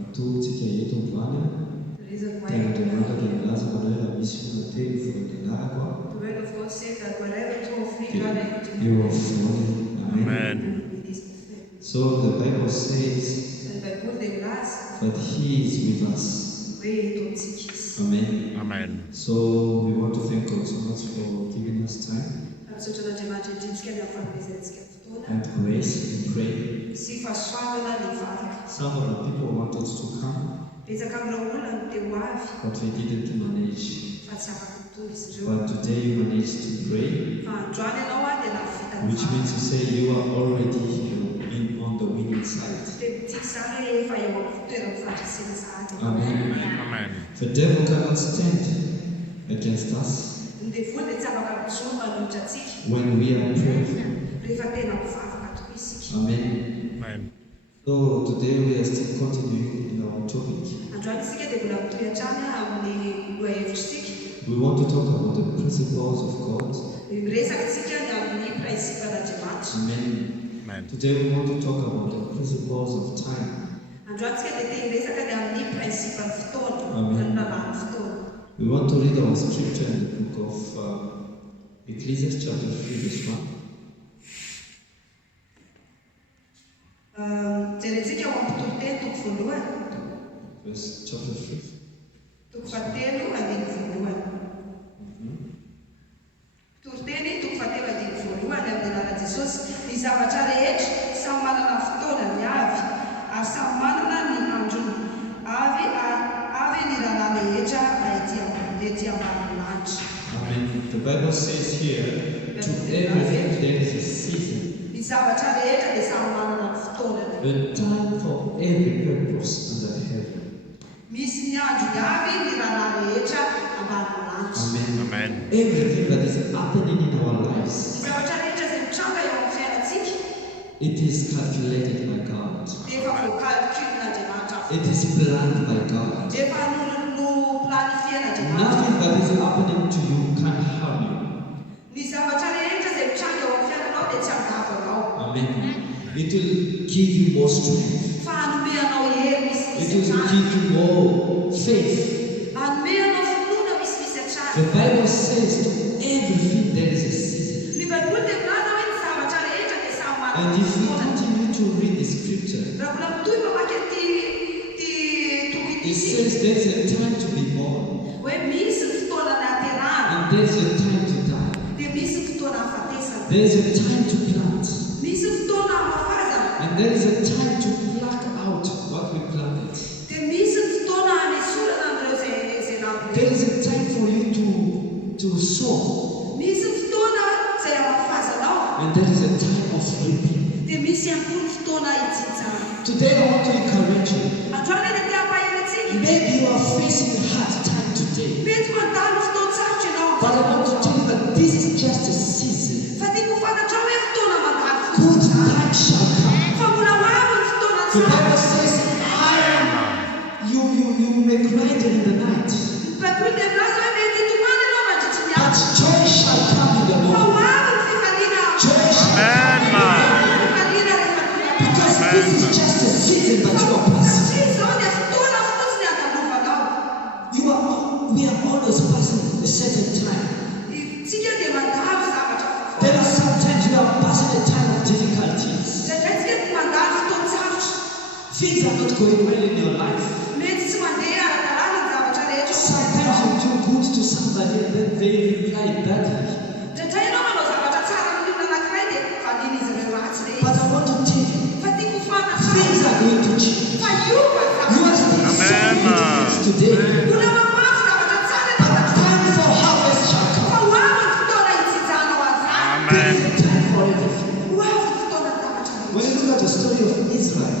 Matotsika eto mivany tena Andriamanitra dia milaza manao hoe raha misy olona telo voandenarako eo afovoany. Amen. So the Bible says that He is with us. Amen. Amen. So we want to thank God so much for giving us time and grace to pray. Some of the people wanted to come, but we didn't manage. But today you managed to pray, which means to say you are already on the winning side. Amen. Amen. The devil cannot stand against us when we are praying. Amen. Amen. So today we are still continuing in our topic. We want to talk about the principles of God. Amen. Amen. Today we want to talk about the principles of time. Amen. We want to read our scripture in the book of Ecclesiastes chapter 3 verse 1. Verse chapter 3. Amen. The Bible says here, to everything there is a season, a time for every purpose under heaven. Amen. Amen. Everything that is happening in our lives, it is calculated by God. It is planned by God. Nothing that is happening to you can harm you. Amen. It will give you more strength. It will give you more faith. The Bible says to everything there is a season. And if we continue to read the scripture, it says there is a time to be born. And there is a time to die. There is a time to plant. And there is a time to pluck out what we planted. There is a time for you to sow. And there is a time of reaping. Today I want to encourage you. Maybe you are facing a hard time today. But I want to tell you that this is just a season. Good time shall come. The Bible says, you may cry during the night, but joy shall come in the morning. Joy shall come. Because this is just a season that you are passing. We are always passing a certain time. There are sometimes we are passing a time of difficulties. Things are not going well in your life. Sometimes you do good to somebody and then they reply badly. But I want to tell you, things are going to change. You are still Amen. today. But time for harvest shall come. There is a time for everything. When you look at the story of Israel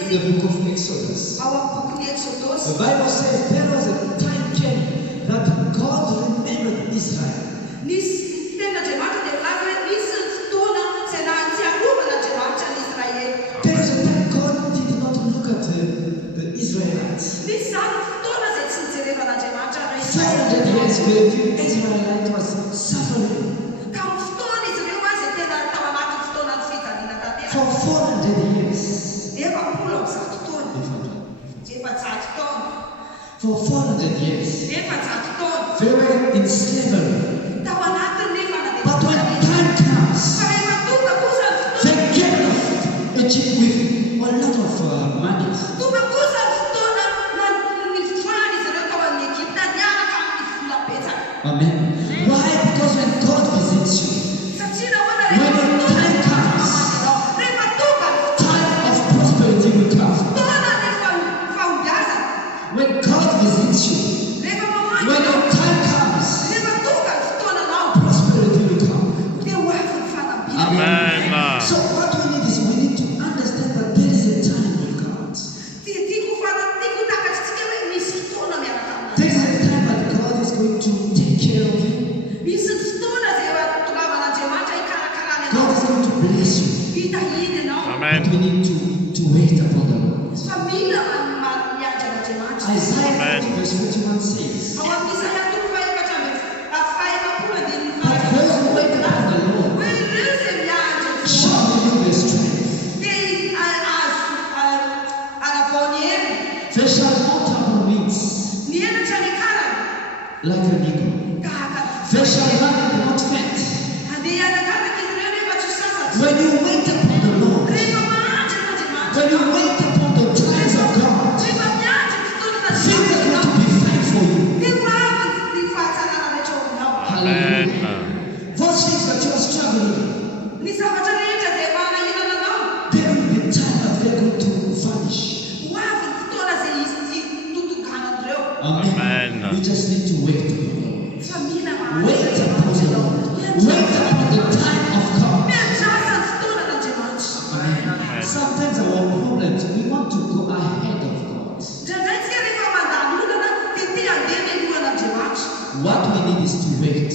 in the book of Exodus, the Bible says there was a time came that God remembered Israel. There is a time God did not look at the Israelites. 400 years where the Israelite was suffering. For 400 years. for 400 years. They were in slavery. But when time comes, they get out of Egypt with a lot of money. Amen. Why? Because when God visits you, when the time comes, time of prosperity will come. When God visits you, when the time comes, prosperity will come. Amen. So what we need is we need to understand that there is a time with God. There is a time that God is going to take care of you. God is going to bless you. Amen. But we need to wait upon the Lord. Isaiah 40 verse 41 says, but those who wait upon the Lord shall renew their strength. They shall mount up on wings like an eagle. They shall run and not faint. When you wait upon the Lord, when you wait upon the times of God, things are going to be fine for you. Hallelujah. Those things that you are struggling with, there will be time that they're going to vanish. Amen. You just need to wait upon the Lord. Wait upon the Lord. Wait upon the time of God. Amen. Sometimes our problems, we want to go ahead of God. What we need is to wait.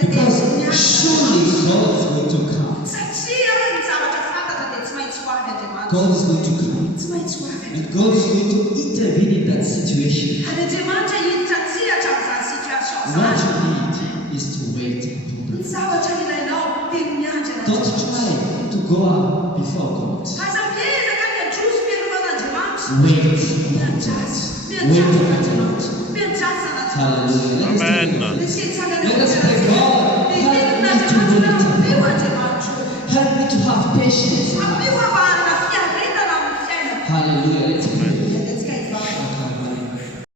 Because surely God is going to come. God is going to come. And God is going to intervene in that situation. What you need is to wait upon the Lord. Don't try to go out before God. Wait upon God. Wait upon the Lord. Hallelujah. Amen. Let us pray, God, help me to wait. Help me to have patience. Hallelujah.